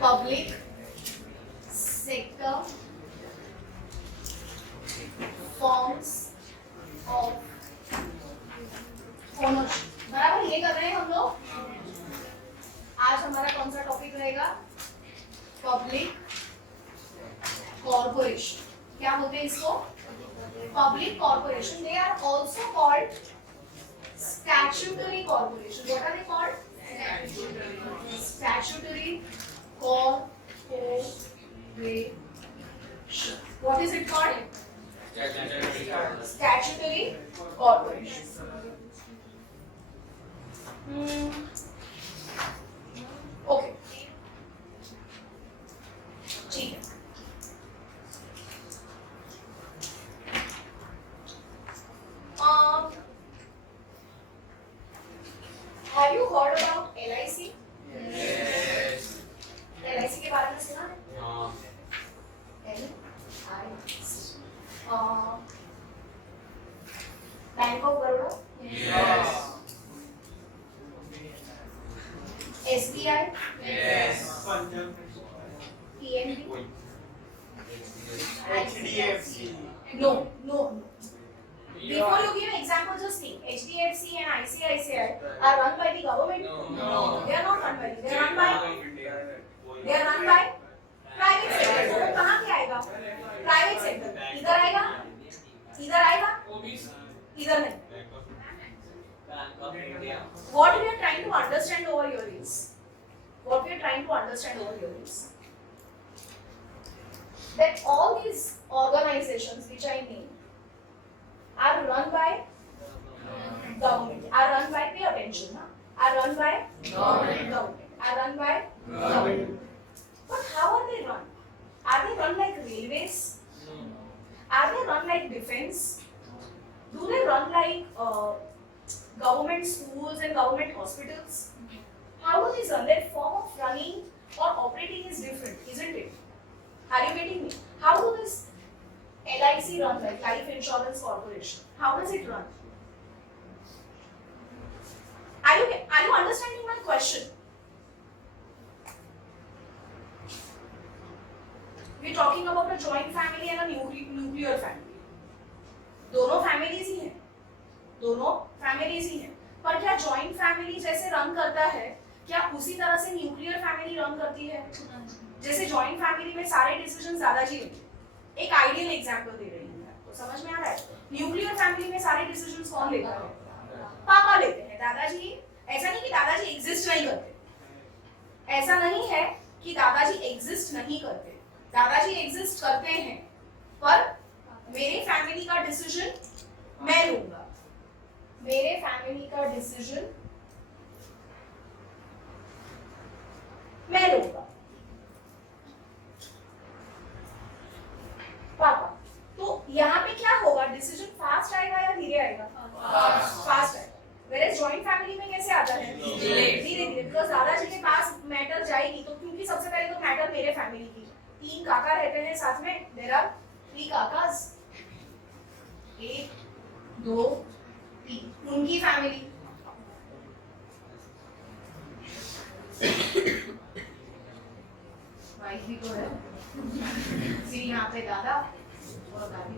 public sector forms of ownership. बराबर ये कर रहे हैं हम लोग. आज हमारा कौन सा टॉपिक रहेगा? Public corporation. क्या बोलते हैं इसको? Public corporation. They are also called statutory corporation. What are they called? Statutory corporation. What is it called? Statutory corporation. Okay. ठीक है. Have you heard about LIC? Yes. LIC के बारे में सुना है? हाँ. LIC. Bank of Baroda? Yes. SBI? Yes. PNB? HDFC. No. Before you give example, just think. HDFC and ICICI are run by the government. No. They are not run by. They are run by private sector. तो कहाँ पे आएगा? Private sector. इधर आएगा? इधर आएगा? इधर नहीं. What we are trying to understand over here is that all these organizations which I named are run by government. Are run by, pay attention, na? Are run by government. Are run by government. But how are they run? Are they run like railways? Are they run like defense? Do they run like government schools and government hospitals? How do these run? Their form of running or operating is different, isn't it? Are you getting me? How do this LIC run, like Life Insurance Corporation? How does it run? Are you understanding my question? We're talking about a joint family and a nuclear family. दोनों families ही हैं. पर क्या joint family जैसे run करता है, क्या उसी तरह से nuclear family run करती है? जैसे joint family में सारे decisions दादाजी लेते हैं. एक आइडियल एग्जांपल दे रही हूँ मैं आपको, समझ में आ रहा है? न्यूक्लियर फैमिली में सारे डिसीजंस कौन लेता है? पापा लेते हैं. दादाजी, ऐसा नहीं कि दादाजी एग्जिस्ट नहीं करते. ऐसा नहीं है कि दादाजी एग्जिस्ट नहीं करते. दादाजी एग्जिस्ट करते हैं, पर मेरे फैमिली का डिसीजन मैं लूंगा. मेरे फैमिली का डिसीजन मैं लूंगा. पापा. तो यहाँ पे क्या होगा? डिसीजन फास्ट आएगा या धीरे आएगा? फास्ट आएगा. Whereas जॉइंट फैमिली में कैसे आता है? धीरे. बिकॉज दादाजी के पास मैटर जाएगी, तो क्योंकि सबसे पहले तो मैटर मेरे फैमिली की. 3 काका रहते हैं साथ में. देयर आर 3 काकाज. 1 2 3 उनकी फैमिली. वाइफ भी तो है. फिर यहाँ पे दादा और दादी.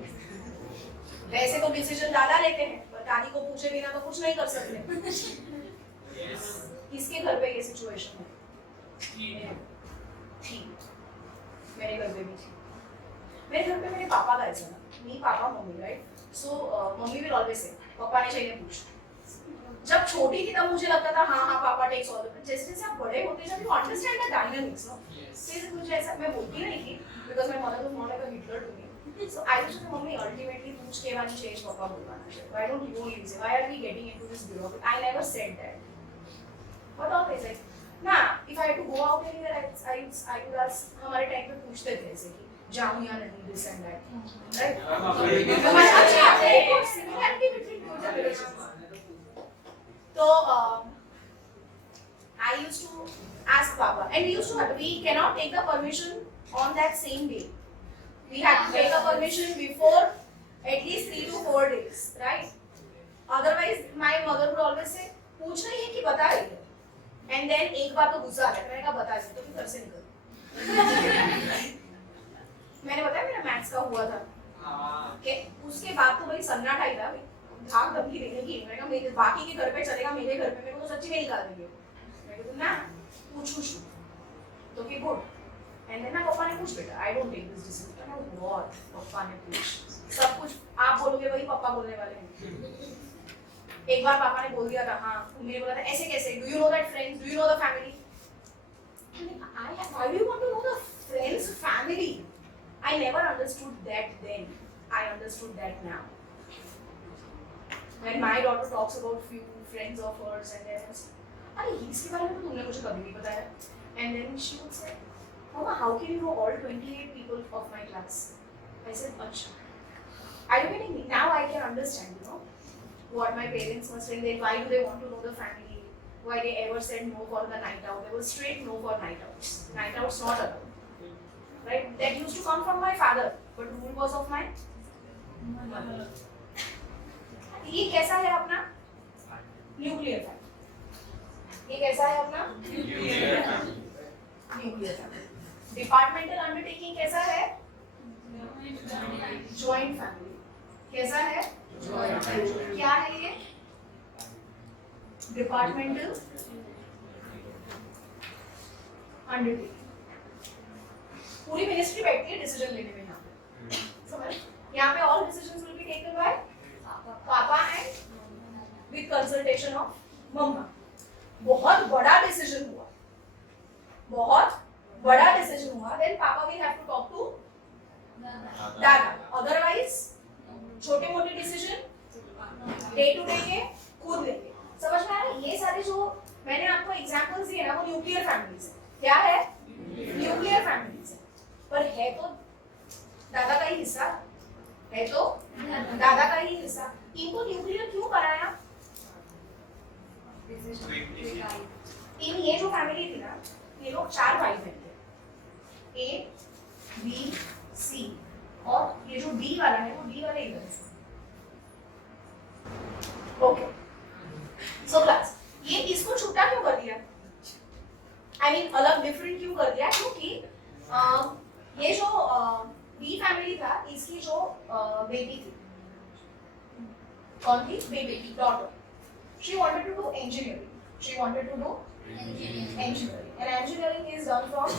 वैसे तो डिसीजन दादा लेते हैं, पर दादी को पूछे बिना तो कुछ नहीं कर सकते. किसके घर पे ये सिचुएशन है? थी. मेरे घर पे भी थी. मेरे घर पे मेरे पापा का ऐसा ना. मी papa mummy, right? So mummy will always say papa ने चाहिए पूछ. जब छोटी थी तब मुझे लगता था हाँ पापा टेक्स ऑल द. जैसे जैसे आप बड़े होते जब you understand the dynamics, no. फिर मुझे ऐसा, मैं बोलती नहीं थी because my mother was more like a Hitler to me. So I used to mummy ultimately पूछ के वाली चेंज पापा बोलना है. Why don't you use it? Why are we getting into this bureaucracy? I never said that. But always like ना, if I had to go out anywhere I would ask. हमारे टाइम पे पूछते थे ऐसे कि जाऊं या नहीं, this and that, right? Similarity between two generations. So I used to ask Papa, and we cannot take the permission on that same day. We had to take a permission before at least 3 to 4 days, right? Otherwise, my mother would always say, पूछ रही है कि बता रही है. And then एक बार तो गुस्सा आता है, मैंने कहा बता रही तो फिर घर से निकल. मैंने बताया मेरा मैथ्स का हुआ था कि उसके बाद तो भाई सन्नाटा ही था, भाग धमकी देने की। मैंने कहा मेरे बाकी के घर पे चलेगा, मेरे घर पे मेरे को तो सच्ची में निकाल देंगे। मैंने कहा ना पूछ तो कि गुड। एंड देन ना पापा ने पूछ बेटा I don't take this decision. मैं व्हाट पापा ने पूछ, सब कुछ आप बोलोगे वही पापा बोलने वाले हैं। एक बार पापा ने बोल दिया था, हाँ उन्होंने बोला था ऐसे कैसे, do you know that friends, do you know the family. Why do you want to know the friend's family? I never understood that then. I understood that now. When my daughter talks about few friends of hers and theirs, अरे इसके बारे में तो तुमने मुझे कभी नहीं बताया। And then she would say, Mama, how can you know all 28 people of my class? I said, अच्छा. I mean, now I can understand, you know, what my parents must think. Why do they want to know the family? Why they ever said no for the night out? They were straight no for night outs. Night outs not allowed. Right? That used to come from my father, but rule was of my mother. ये कैसा है अपना nuclear family? ये कैसा है अपना nuclear family? Departmental undertaking कैसा है? जॉइंट फैमिली कैसा है? जॉइंट। क्या है ये? Departmental undertaking. पूरी मिनिस्ट्री बैठती है डिसीजन लेने में। यहाँ पे समझ, यहाँ पे all decisions will be taken by पापा एंड विद कंसल्टेशन ऑफ मम्मा। बहुत बड़ा डिसीजन हुआ, बहुत बड़ा डिसीजन हुआ, then papa will have to talk to दादा। अदरवाइज छोटे मोटे डिसीजन डे टू डे के खुद लेंगे। समझ में आ रहा है? ये सारे जो मैंने आपको एग्जांपल्स दिए ना वो न्यूक्लियर फैमिलीज है। क्या है? न्यूक्लियर फैमिलीज है, पर है तो दादा का ही हिस्सा, है तो दादा का ही हिस्सा। इनको न्यूक्लियर क्यों कराया? इन ये जो फैमिली थी ना, ये लोग 4 भाई बहन थे, ए बी सी, और ये जो डी वाला है वो डी वाले इधर है। ओके सो क्लास, ये इसको छूटा क्यों कर दिया? आई मीन अलग डिफरेंट क्यों कर दिया? क्योंकि ये जो बी फैमिली था, इसकी जो बेटी थी, कौन थी? बेबी की daughter. She wanted to do engineering, she wanted to do engineering, and engineering is done from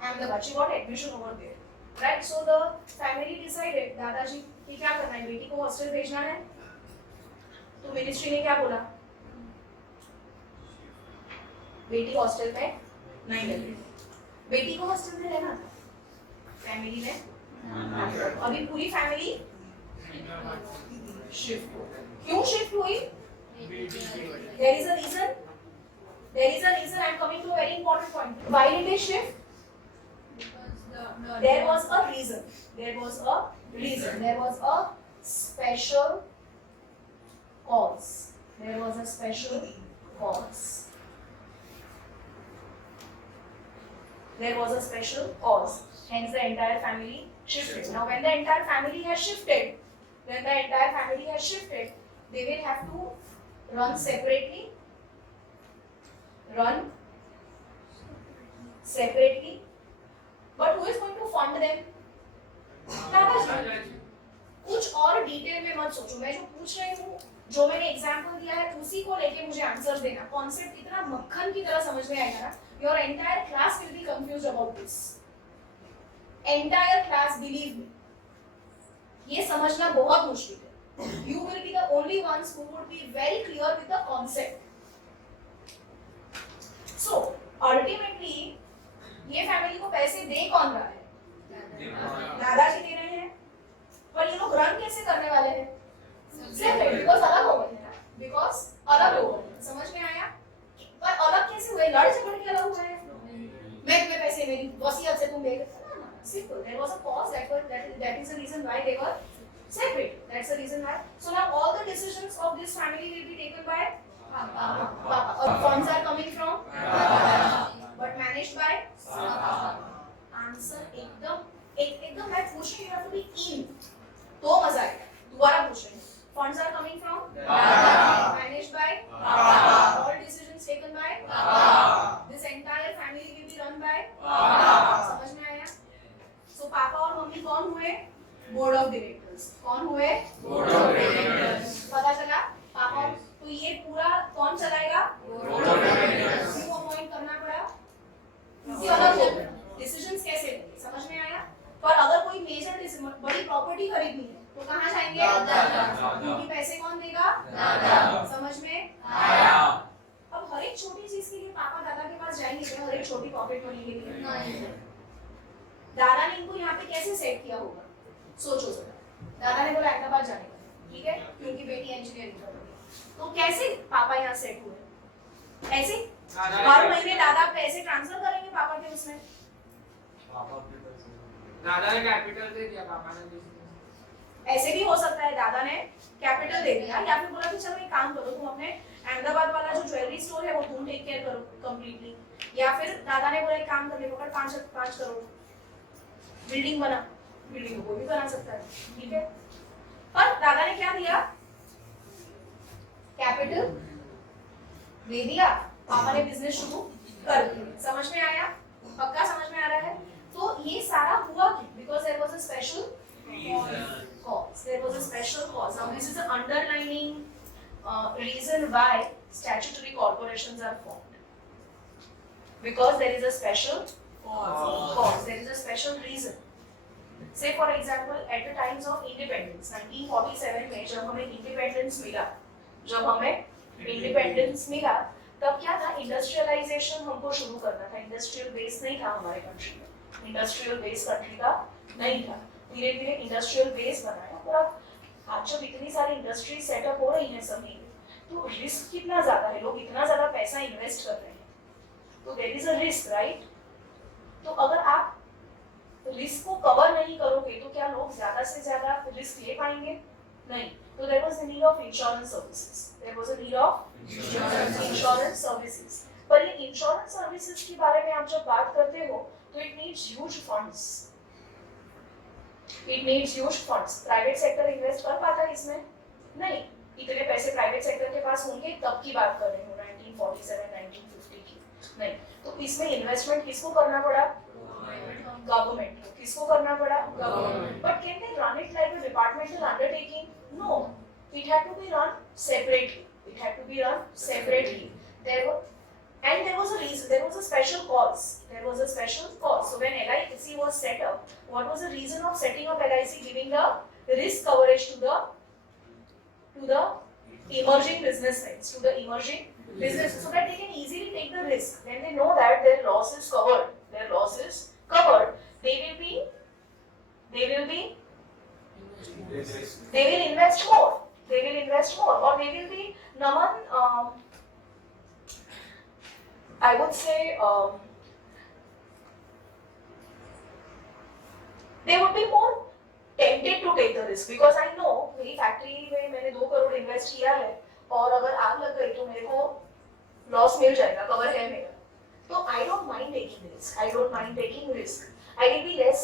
Ahmedabad. She got admission over there, right? So the family decided, दादाजी कि क्या करना है, बेटी को हॉस्टल भेजना है। तो मिनिस्ट्री ने क्या बोला? बेटी हॉस्टल पे नहीं लगी, बेटी को हॉस्टल में रहना था, फैमिली ने अभी पूरी फैमिली शिफ्ट हो गई। क्यों शिफ्ट हुई? There is a reason. There is a reason. I am coming to a very important point. Why did they shift? There was a reason. There was a reason. There was a special cause. There was a special cause. There was a special cause. Hence the entire family shifted. Now when the entire family has shifted, they will have to run separately. But who is going to fund them? दादाजी। कुछ और डिटेल में मत सोचो, मैं जो पूछ रही हूँ, जो मैंने एग्जाम्पल दिया है उसी को लेके मुझे आंसर देना। कॉन्सेप्ट इतना मक्खन की तरह समझ में आएगा ना, your entire class will be confused about this. Entire class, believe me, ये समझना बहुत मुश्किल है। You will be the only ones who would be very clear with the concept. So ultimately ये फैमिली को पैसे दे कौन रहा है? दादाजी दे रहे हैं। पर ये लोग रन कैसे करने वाले हैं? सेपरेट, बिकॉज़ अलग हो गए ना, बिकॉज़ अलग हो गए। समझ में आया? पर अलग कैसे हुए? लड़ झगड़ के अलग हुए हैं। मैं तुम्हें पैसे, मेरी वसीयत से तुम दे गए। Simple. There was a cause that is the reason why they were separate. That's the reason why. So now all the decisions of this family will be taken by Papa. Funds are coming from Papa, but managed by Papa. Answer एकदम मैं पूछ रही हूँ, you have to be in. तो मजा आएगा। दोबारा पूछ रही हूँ। Funds are coming from Papa, managed by Papa. All decisions taken by Papa. This entire family will be run by Papa. हुए बोर्ड ऑफ डायरेक्टर्स। पता चला पापा तो ये पूरा कौन चलाएगा बोर्ड ऑफ डायरेक्टर्स। क्यों अपॉइंट करना पड़ा क्योंकि अलग हो डिसीजंस कैसे लेंगे समझ में आया पर अगर कोई मेजर डिसीजन बड़ी प्रॉपर्टी खरीदनी है तो कहाँ जाएंगे दादा। क्योंकि पैसे कौन देगा दादा। समझ में आया। अब हर एक छोटी चीज के लिए पापा दादा के पास जाएंगे क्या हर एक छोटी पॉकेट मनी के लिए नहीं। दादा ने इनको यहाँ पे कैसे सेट किया होगा सोचो जरा दादा ने बोला अहमदाबाद जाने का ठीक है क्योंकि बेटी इंजीनियरिंग कर रही है तो कैसे पापा यहाँ सेट हुए ऐसे हर महीने दादा पैसे ट्रांसफर करेंगे पापा के उसमें दादा ने कैपिटल दे दिया पापा ने business। ऐसे भी हो सकता है दादा ने कैपिटल दे दिया या फिर बोला कि चलो एक काम करो तुम अपने अहमदाबाद वाला जो ज्वेलरी स्टोर है वो तुम टेक केयर करो कंप्लीटली या फिर दादा ने बोला एक काम कर ले पकड़ 5 करोड़ बिल्डिंग बना बिल्डिंग को कोई भी बना सकता है ठीक है पर दादा ने क्या दिया कैपिटल दे दिया पापा ने बिजनेस शुरू कर दिया समझ में आया पक्का समझ में आ रहा है तो ये सारा हुआ क्यों because there was a special cause there was a special cause now this is the underlining reason why statutory corporations are formed because there is a special cause there is a special reason say for example at the times of independence 1947 में जब हमें independence मिला तब क्या था इंडस्ट्रियलाइजेशन हमको शुरू करना था इंडस्ट्रियल बेस नहीं था हमारे कंट्री में इंडस्ट्रियल बेस कंट्री का नहीं था धीरे धीरे इंडस्ट्रियल बेस बनाया और अब आज जब इतनी सारी इंडस्ट्री सेटअप हो रही है सभी तो रिस्क कितना ज्यादा है लोग इतना ज्यादा पैसा इन्वेस्ट कर रहे हैं तो there is a risk right तो अगर आप रिस्क को कवर नहीं करोगे तो क्या लोग ज्यादा से ज्यादा रिस्क ले पाएंगे नहीं तो there was the need of insurance services there was a need of insurance services पर ये इंश्योरेंस सर्विसेज के बारे में आप जब बात करते हो तो it needs huge funds It needs huge funds. Private sector invest कर पाता है इसमें नहीं इतने पैसे प्राइवेट सेक्टर के पास होंगे तब की बात कर रही हूँ 1947 1950 की नहीं तो इसमें इन्वेस्टमेंट किसको करना पड़ा गवर्नमेंट को किसको करना पड़ा government but can they run it like a departmental undertaking no it had to be run separately and there was a reason there was a special cause so when LIC was set up what was the reason of setting up LIC giving the risk coverage to the emerging businesses so that they can easily take the risk when they know that their loss is covered they will invest more or they will be Naman I would say they would be more tempted to take the risk because I know मेरी फैक्ट्री में मैंने 2 करोड़ इन्वेस्ट किया है और अगर आग लग गई तो मेरे को लॉस मिल जाएगा कवर है मेरा तो I don't mind taking risk I will be less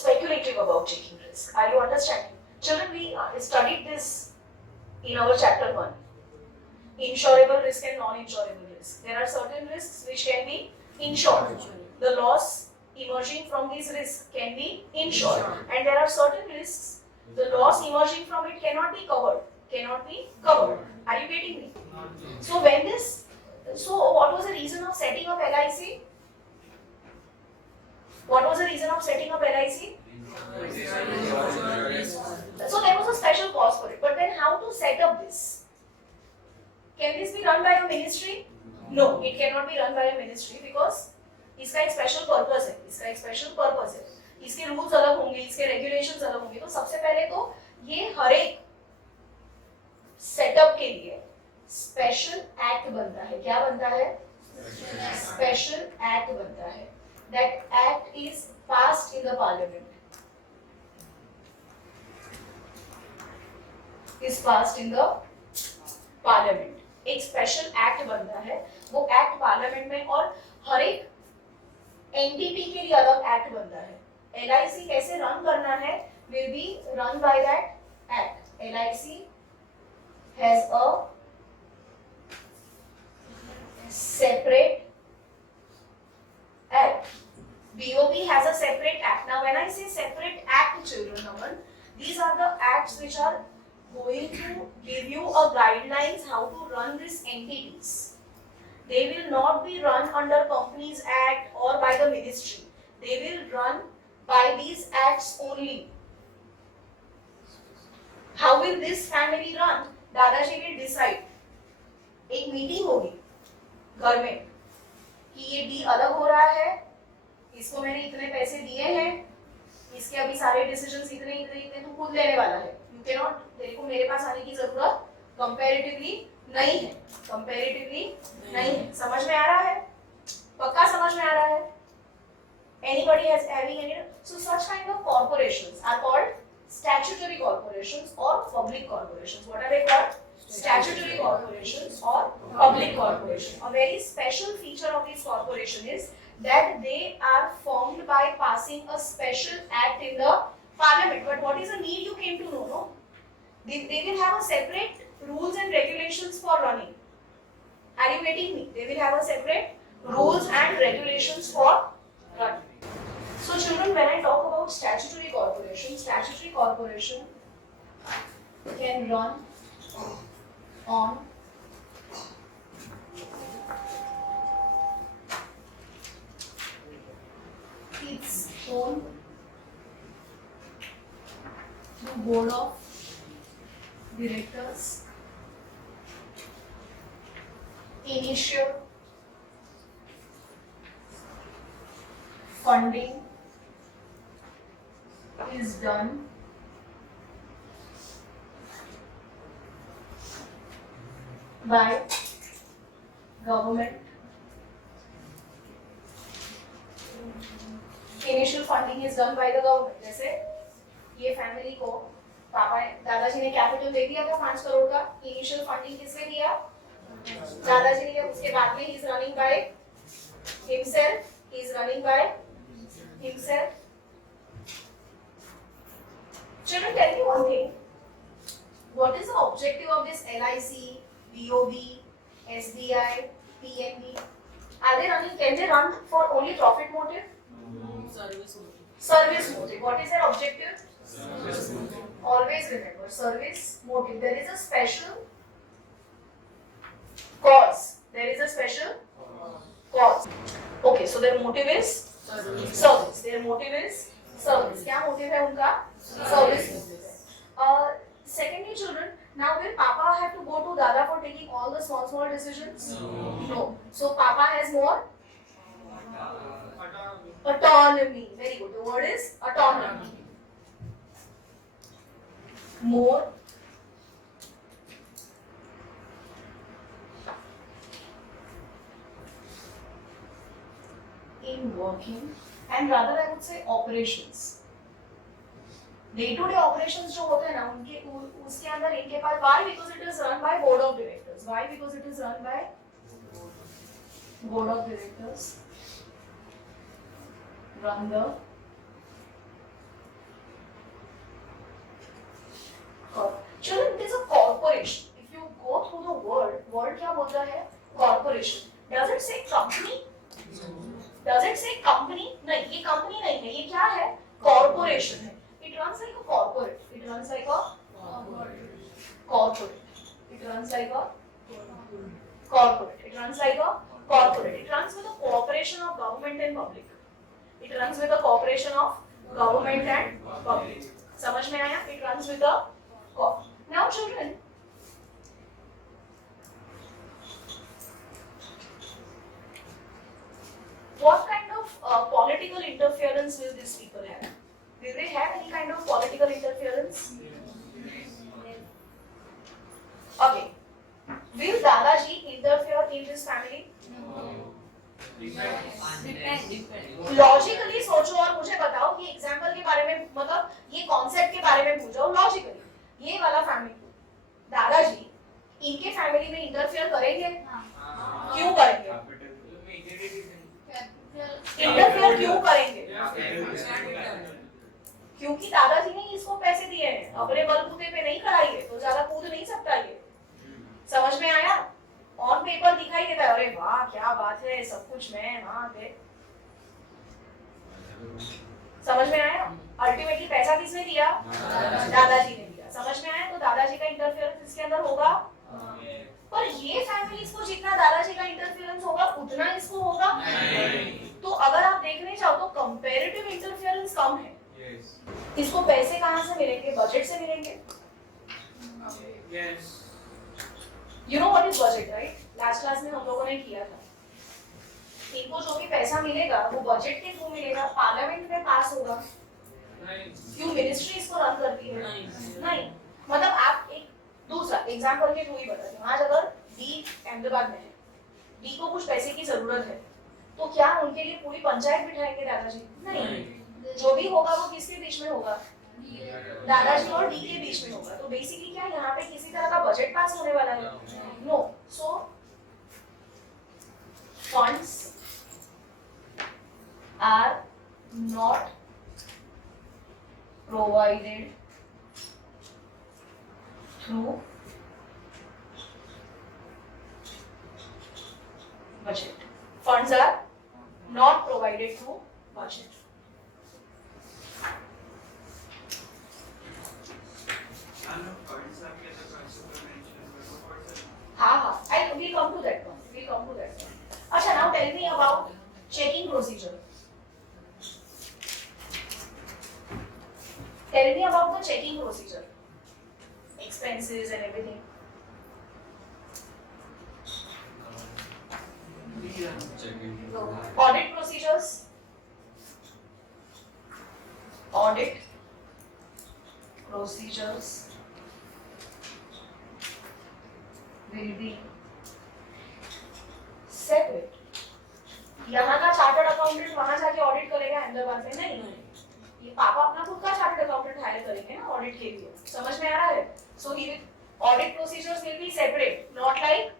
speculative about taking risk are you understanding children we studied this in our chapter 1 insurable risk and non-insurable risk. There are certain risks which can be insured. The loss emerging from these risks can be insured. And there are certain risks, the loss emerging from it cannot be covered. Are you getting me? So what was the reason of setting up LIC? What was the reason of setting up LIC? So there was a special cause for it. But then how to set up this? Can this be run by a ministry? No, it cannot be run by a ministry because इसका एक special purpose है इसके रूल्स अलग होंगे इसके रेगुलेशंस अलग होंगे तो सबसे पहले तो ये हर एक सेटअप के लिए स्पेशल एक्ट बनता है क्या बनता है स्पेशल एक्ट बनता है that act is passed in the parliament एक स्पेशल एक्ट बनता है वो एक्ट पार्लियामेंट में और हर एक एनटीपी के लिए अलग एक्ट बनता है एलआईसी कैसे रन करना है will be run by that act LIC has a separate act BOP has a separate act now when I say separate act children Naman These are the acts which are going to give you a guidelines how to run these entities. They will not be run under Companies Act or by the ministry. They will run by these acts only. How will this family run? दादाजी will decide. एक मीटिंग होगी घर में कि ये डी अलग हो रहा है, इसको मैंने इतने पैसे दिए हैं, इसके अभी सारे डिसीजंस इतने इतने इतने तू खुद लेने वाला है. यू कैन नॉट, तेरे को मेरे पास आने की जरूरत कंपैरेटिवली नहीं है. कंपैरेटिवली नहीं है. समझ में आ रहा है? पक्का समझ में आ रहा है? Anybody has having any? So such kind of corporations are called statutory corporations or public corporations. What are they called? Statutory corporations or public corporations. A very special feature of this corporation is that they are formed by passing a special act in the parliament. But what is the need you came to know? No? They will have a separate rules and regulations for running. Are you getting me? They will have a separate rules and regulations for running. So children, when I talk about statutory corporation can run on its own through board of directors, initial funding is done by government. Initial funding is done by the government. जैसे ये फैमिली को पापा दादाजी ने कैपिटल दे दिया था 5 करोड़ का. Initial funding किसने दिया? दादाजी ने. उसके बाद में he is running by himself. He is running by himself. Children, tell me one thing. What is the objective of this LIC, BOB, SBI, PNB? Are they running? Can they run for only profit motive? Service motive. Service motive. What is their objective? Service motive. Always remember, service motive. There is a special cause. There is a special cause. Okay, so their motive is service. Their motive is service. क्या motive है उनका? Service motive. Secondly, children, now will Papa have to go to Dada for taking all the small decisions? No. So Papa has more autonomy. Very good. The word is autonomy. More in working and rather I would say operations. Day to day operations जो होते हैं ना उनके उसके अंदर इनके पास. Why? Because it is run by board of directors. Why? Because it is run by board of directors. Run the children, it is a corporation. If you go through the word क्या बोलता है? Corporation. Does it say company? Does it say company? नहीं, ये company नहीं है. ये क्या है? Corporation है. It runs like a corporate. It runs like a corporate. It runs like a corporate. It runs like a corporate. It runs with a cooperation of government and public. It runs with a cooperation of government and public. समझ में आया? It runs with a now children. What kind of political interference will these people have? Will they have any kind of political interference? Okay. Will Dadaji interfere in this family? Logically सोचो और मुझे बताओ कि एग्जाम्पल के बारे में, मतलब ये कॉन्सेप्ट के बारे में पूछो लॉजिकली. ये वाला फैमिली दादाजी इनके फैमिली में इंटरफेयर करेंगे? क्यों करेंगे? इंटरफेयर क्यों करेंगे? क्योंकि दादाजी ने इसको पैसे दिए हैं, अपने बलबूते पे नहीं खड़ा है तो ज्यादा कूद नहीं सकता ये. समझ में आया? ऑन पेपर दिखाई देता है, अरे वाह क्या बात है, सब कुछ मैं हाँ दे. समझ में आया? अल्टीमेटली पैसा किसने दिया? दादाजी ने दिया। समझ में आया? तो दादाजी का इंटरफेरेंस इसके अंदर होगा, पर ये फैमिलीज को जितना दादाजी का इंटरफेरेंस होगा उतना इसको होगा नहीं। तो अगर आप देखने जाओ तो कंपैरेटिव इंटरफेरेंस कम है। इसको पैसे कहाँ से मिलेंगे? बजट से मिलेंगे। Yes. You know what is budget, right? Last class में हम लोगों ने किया था। इनको जो भी पैसा मिलेगा वो बजट के थ्रू मिलेगा, पार्लियामेंट में पास होगा। नहीं। क्यों मिनिस्ट्री इसको रन करती है? नहीं। मतलब आप एक दूसरा एग्जांपल के थ्रू ही बताती हूँ। आज अगर डी अहमदाबाद में है, डी को कुछ पैसे की जरूरत है, तो क्या उनके लिए पूरी पंचायत बिठाएंगे दादाजी? नहीं। जो भी होगा वो किसके बीच में होगा? दादाजी और डी के बीच में होगा। तो बेसिकली क्या यहाँ पे किसी तरह का बजट पास होने वाला है? No. So funds are not provided through budget. Funds are not provided through budget. हाँ, we'll come to that one. अच्छा, now tell me about checking procedure. Tell me about the checking procedure. Expenses and everything. Audit procedures. Audit procedures will be separate. यहाँ का chartered accountant वहां जाके ऑडिट करेगा अहमदाबाद में? नहीं। ये पापा अपना खुद का चार्टर्ड अकाउंटेंट हायर करेंगे ना ऑडिट के लिए। समझ में आ रहा है? So he will audit procedures will be separate, not like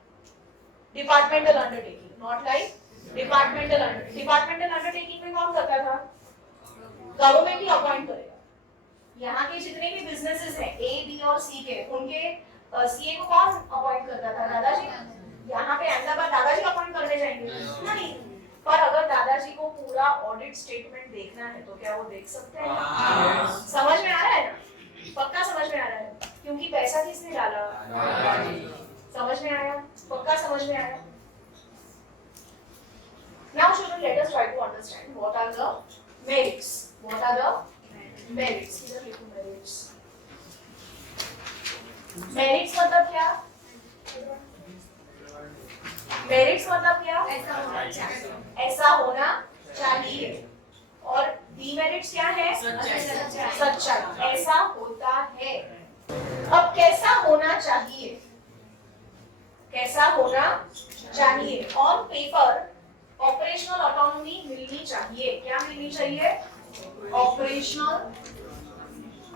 departmental undertaking. Not like departmental undertaking. Departmental undertaking में कौन करता था? गवर्नमेंट ही अपॉइंट करेगा। यहाँ के जितने भी बिजनेसेस हैं ए, बी और सी के, उनके सीए को कौन अपॉइंट करता था? दादाजी। यहाँ पे अहमदाबाद दादाजी अपॉइंट करने जाएंगे? नहीं। पर अगर दादाजी को पूरा ऑडिट स्टेटमेंट देखना है तो क्या वो देख सकते हैं? समझ में आ रहा है ना? पक्का समझ में आ रहा है? क्योंकि पैसा किसने डाला? समझ में आया? पक्का समझ में आया? Now children, let us try to understand what are the merits. What are the merits? इधर लिखो merits. Merits मतलब क्या? Merits मतलब क्या? ऐसा होना चाहिए। और demerits क्या है? सच्चाई। ऐसा होता है। अब कैसा होना चाहिए? कैसा होना चाहिए? ऑन पेपर ऑपरेशनल ऑटोनॉमी मिलनी चाहिए। क्या मिलनी चाहिए? Operational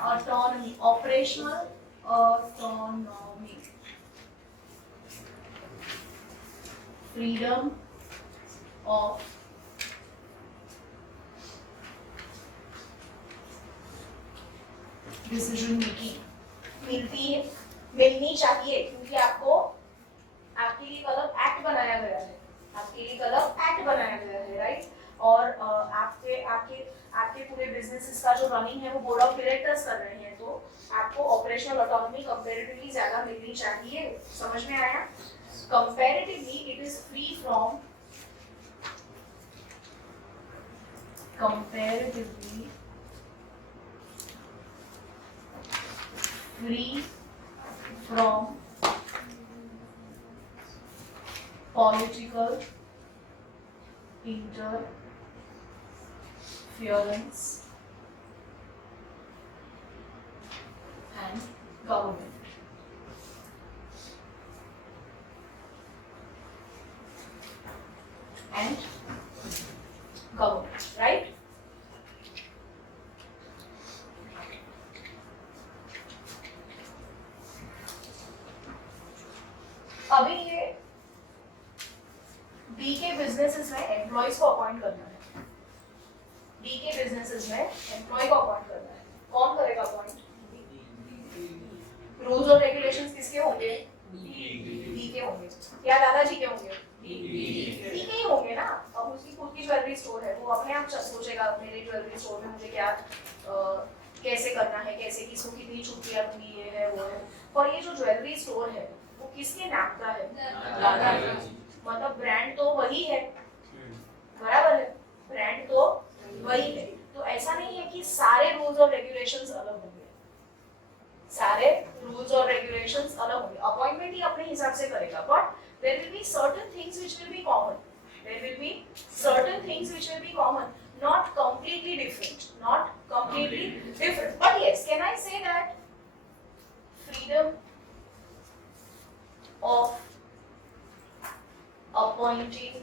autonomy. Operational autonomy, freedom of decision making मिलनी चाहिए, क्योंकि आपके लिए अलग एक्ट बनाया गया है। आपके लिए अलग एक्ट बनाया गया है, राइट? और आपके पूरे बिजनेसेस का जो रनिंग है वो बोर्ड ऑफ डायरेक्टर्स कर रहे हैं, तो आपको ऑपरेशनल ऑटोनॉमी कंपैरेटिवली ज्यादा मिलनी चाहिए। समझ में आया? Comparatively it is free from political interference and government. Right? अभी ये डी के बिजनेसेस में एम्प्लॉइज को अपॉइंट करना है। डी के बिजनेसेस में एम्प्लॉय को अपॉइंट करना है। कौन करेगा अपॉइंट? रूल्स और रेगुलेशंस किसके होंगे? डी के होंगे। या दादाजी के होंगे? डी के ही होंगे ना। अब उसकी खुद की ज्वेलरी स्टोर है, वो अपने आप सोचेगा मेरे ज्वेलरी स्टोर में मुझे कैसे करना है, कैसे किसको कितनी छुट्टियां दूंगी, ये है वो है। और ये जो ज्वेलरी स्टोर है वो किसके नाम का है? दादाजी। मतलब ब्रांड तो वही है, बराबर है, ब्रांड तो वही है। तो ऐसा नहीं है कि सारे रूल्स और रेगुलेशंस अलग होंगे, सारे रूल्स और रेगुलेशंस अलग होंगे। अपॉइंटमेंट ही अपने हिसाब से करेगा, but there will be certain things which will be common, there will be certain things which will be common, not completely different, not completely different. But yes, can I say that freedom of appointing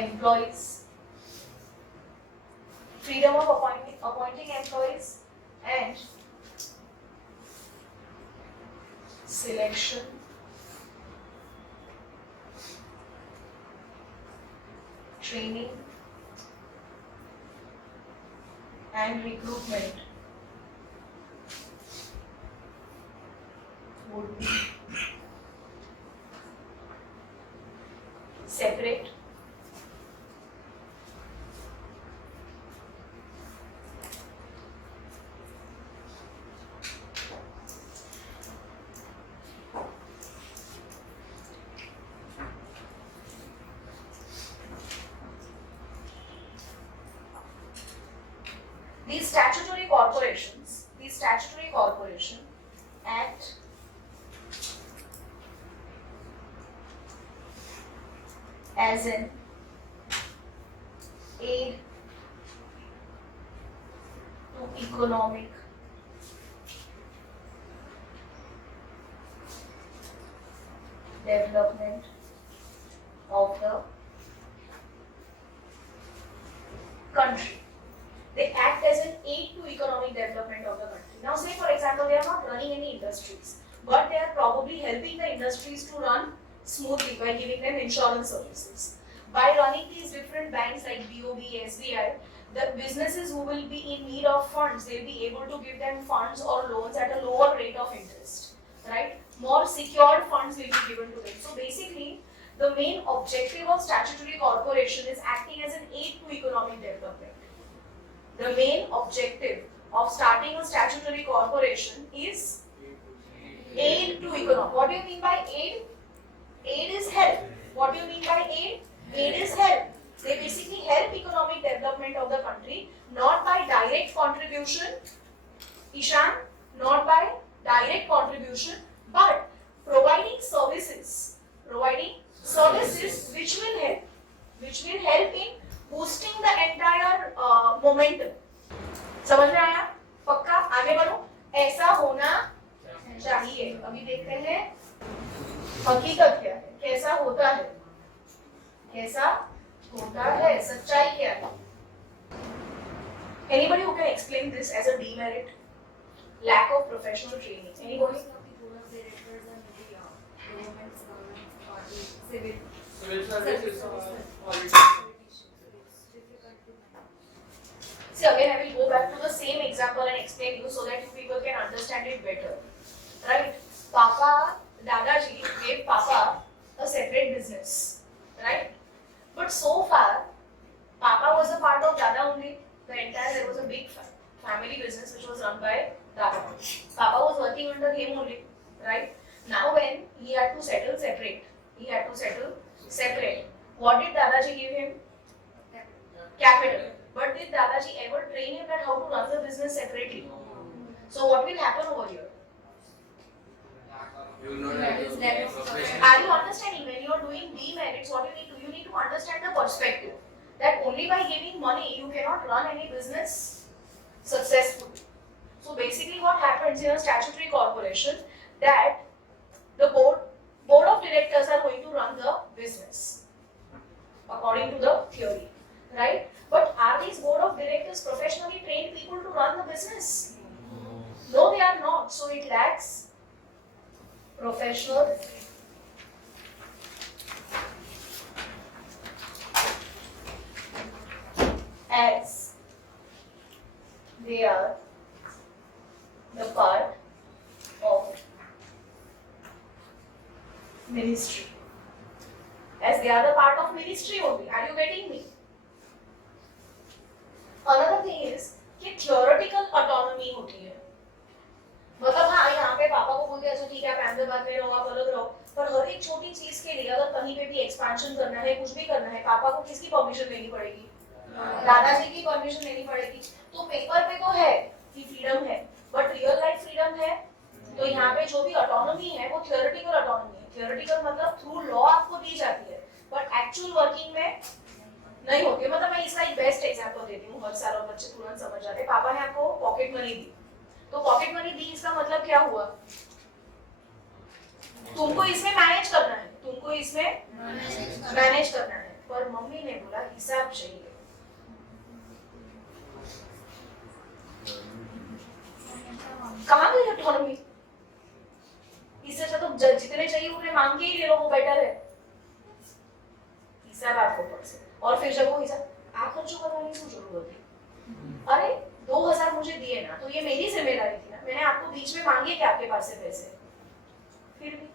employees, freedom of appointing employees and selection, training and recruitment would be separate these statutory corporation act as an aid to economic development of the country. They act as an aid to economic development of the country. Now say for example they are not running any industries, but they are probably helping the industries to run smoothly by giving them insurance services. By running these different banks like BOB, SBI, the businesses who will be in need of funds, they will be able to give them funds or loans at a lower rate of interest, right? More secured funds will be given to them. So basically, the main objective of statutory corporation is acting as an aid to economic development. The main objective of starting a statutory corporation is aid to economic. What do you mean by aid? Aid is help. What do you mean by aid? Aid is help. They basically help economic development of the country, not by direct contribution, Ishan, not by direct contribution, but providing services which will help in boosting the entire momentum. समझ में आया? पक्का? आगे बढ़ो. ऐसा होना चाहिए. अभी देखते हैं हकीकत क्या है, कैसा होता है, कैसा होता है, सच्चाई क्या है. Anybody who can explain this as a demerit? Lack of professional training. Anybody? Civil services already. See, again, I will go back to the same example and explain you so that you people can understand it better. Right? Dadaji gave Papa a separate business. Right? But so far, Papa was a part of Dada only. There was a big family business which was run by Dada. Papa was working under him only. Right? Now when he had to settle separate, what did Dadaji give him? Capital. But did Dadaji ever train him that how to run the business separately? So what will happen over here? You know that Are you understanding? When you are doing demerits, what you need to? You need to understand the perspective. That only by giving money, you cannot run any business successfully. So basically what happens in a statutory corporation, that the board of directors are going to run the business according to the theory, right? But are these board of directors professionally trained people to run the business? No, they are not. So it lacks professional as they are the part of ministry. As they are the part of ministry only. Are you getting me? Thing is कि theoretical autonomy होती है, मतलब हाँ यहाँ पे पापा को बोलते हैं अच्छा ठीक है आप अहमदाबाद में रहो, आप अलग रहो, पर हर एक छोटी चीज के लिए अगर कहीं पे भी एक्सपेंशन करना है, कुछ भी करना है, पापा को किसकी परमिशन लेनी पड़ेगी? दादाजी की परमिशन लेनी पड़ेगी। तो पेपर पे तो है कि फ्रीडम है, बट रियल लाइफ फ्रीडम है? तो यहाँ पे जो भी ऑटोनॉमी है वो थियोरेटिकल ऑटोनॉमी है। थियोरेटिकल मतलब थ्रू लॉ आपको दी जाती है, बट एक्चुअल वर्किंग में नहीं होती। मतलब मैं इसका एक बेस्ट एग्जांपल देती हूँ, हर साल और बच्चे तुरंत समझ जाते हैं। पापा ने आपको पॉकेट मनी दी, तो पॉकेट मनी दी इसका मतलब क्या हुआ? तुमको इसमें मैनेज करना है, तुमको इसमें मैनेज करना है। पर मम्मी ने बोला हिसाब चाहिए, कहाँ गई ऑटोनॉमी? इससे अच्छा तो जितने चाहिए उतने मांग के ही ले लो, वो बेटर है। हिसाब आपको पड़, और फिर जब वो हिसाब आप खर्चों करवाने की जरूरत है, अरे 2000 मुझे दिए ना, तो ये मेरी जिम्मेदारी थी ना, मैंने आपको बीच में मांगे क्या आपके पास से पैसे? फिर भी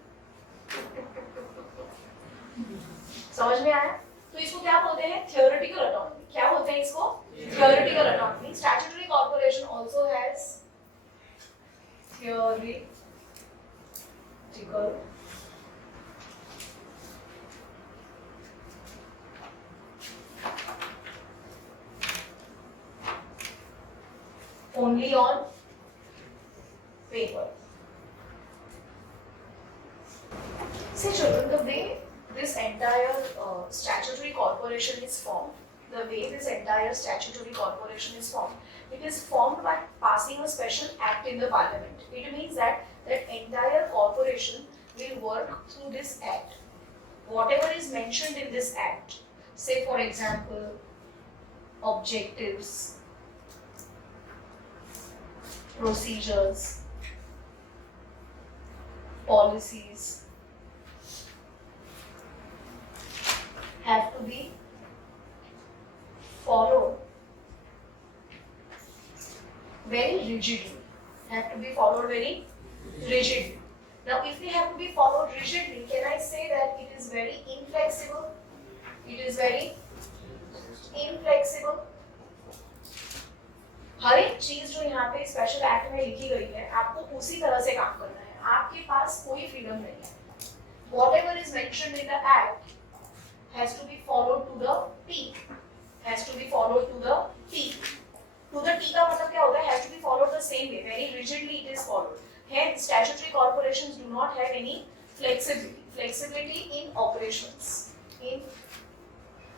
समझ में आया? तो इसको क्या बोलते हैं? Theoretical autonomy. क्या बोलते हैं इसको? Theoretical autonomy. Statutory corporation also has theoretical only on paper. See children, the way this entire statutory corporation is formed, the way this entire statutory corporation is formed, it is formed by passing a special act in the parliament. It means that that entire corporation will work through this act. Whatever is mentioned in this act, say for example, objectives, procedures, policies, have to be followed very rigidly. Have to be followed very rigidly. Now, if they have to be followed rigidly, can I say that it is very inflexible? It is very inflexible. हर एक चीज जो यहाँ पे special act में लिखी गई है, आपको उसी तरह से काम करना है, आपके पास कोई फ्रीडम नहीं है. Whatever is mentioned in the act has to be followed to the T. Has to be followed to the T. To the T का मतलब क्या होता है? Has to be followed the same way. Very rigidly it is followed. Hence, statutory corporations do not have any flexibility. Flexibility in operations. In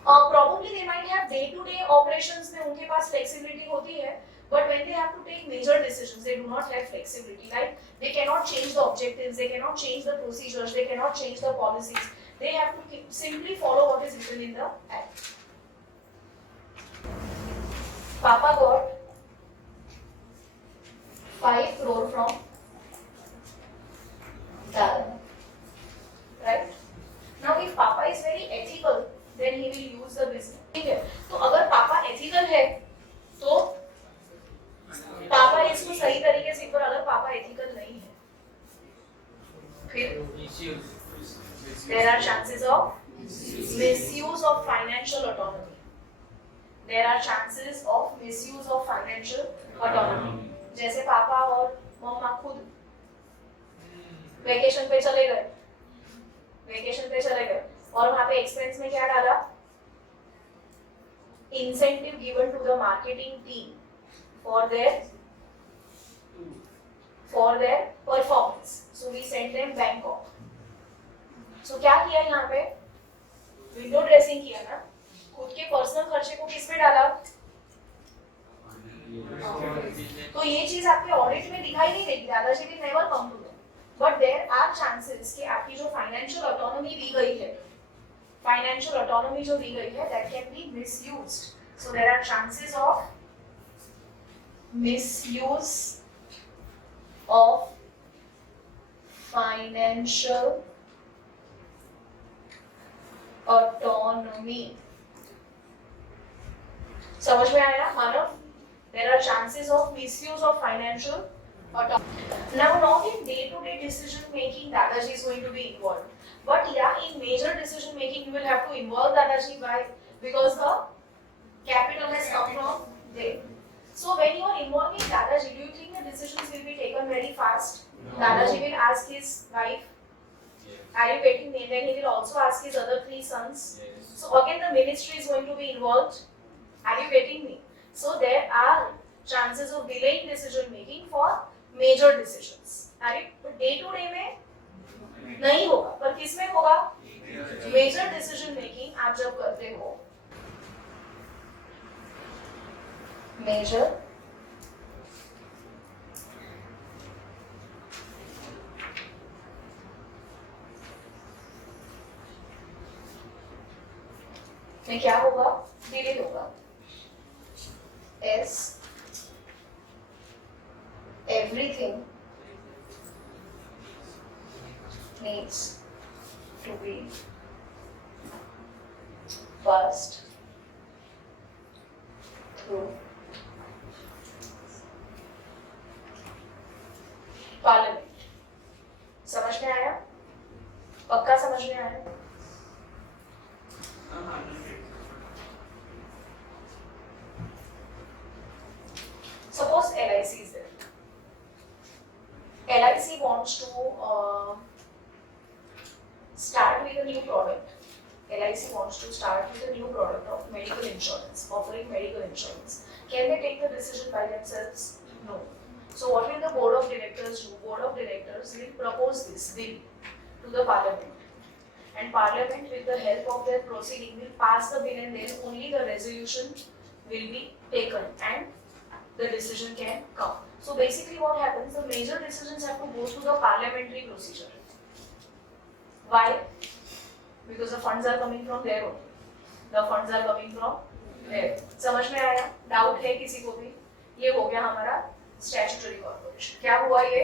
probably they might have day-to-day operations में उनके पास flexibility होती है, but when they have to take major decisions, they do not have flexibility. Like they cannot change the objectives, they cannot change the procedures, they cannot change the policies. They have to simply follow what is written in the act. Papa got 5 crore from Dada. Right? Now, if Papa is very ethical, then he will use the business. ठीक है? तो अगर पापा ethical है, तो पापा इसको सही तरीके से, पर अगर पापा ethical नहीं है, फिर there are chances of misuse of financial autonomy. There are chances of misuse of financial autonomy. जैसे पापा और मम्मा खुद वेकेशन पे चले गए, और वहाँ पे एक्सपेंस में क्या डाला? Incentive given to the marketing team for their performance. So we sent them Bangkok. So क्या किया यहाँ पे? विंडो ड्रेसिंग किया ना? खुद के पर्सनल खर्चे को किस पे डाला? तो ये चीज आपके ऑडिट में दिखाई नहीं देगी. दादाजी will never come to that. But there are chances कि आपकी जो फाइनेंशियल ऑटोनॉमी दी गई है, that can be misused. So there are chances of misuse of financial autonomy. समझ में आया मानव? There are chances of misuse of financial autonomy. Now, not in day-to-day decision making, Dadaji is going to be involved. But yeah, in major decision making, you will have to involve Dadaji. Why? Because the capital has come from there. So when you are involving Dadaji, do you think the decisions will be taken very fast? No. Dadaji will ask his wife, are you getting me? Then he will also ask his other 3 sons. Yes. So again the ministry is going to be involved. Are you getting me? So there are chances of delaying decision making for major decisions. Are you? But day to day में नहीं होगा, पर किस में होगा? Major decision making आप जब करते हो, मेजर में क्या होगा? डिले होगा. S everything needs to be passed through parliament. समझ में आया? पक्का समझ में आया? Suppose LIC is there. LIC wants to start with a new product. LIC wants to start with a new product of medical insurance, offering medical insurance. Can they take the decision by themselves? No. So what will the board of directors do? Board of directors will propose this bill to the parliament. And parliament, with the help of their proceeding, will pass the bill, and then only the resolution will be taken and the decision can come. So basically what happens, the major decisions have to go through the parliamentary procedure. Why? Because the funds are coming from there only. The funds are coming from there. समझ में आया? Doubt है किसी को भी? ये हो गया हमारा statutory corporation. क्या हुआ ये?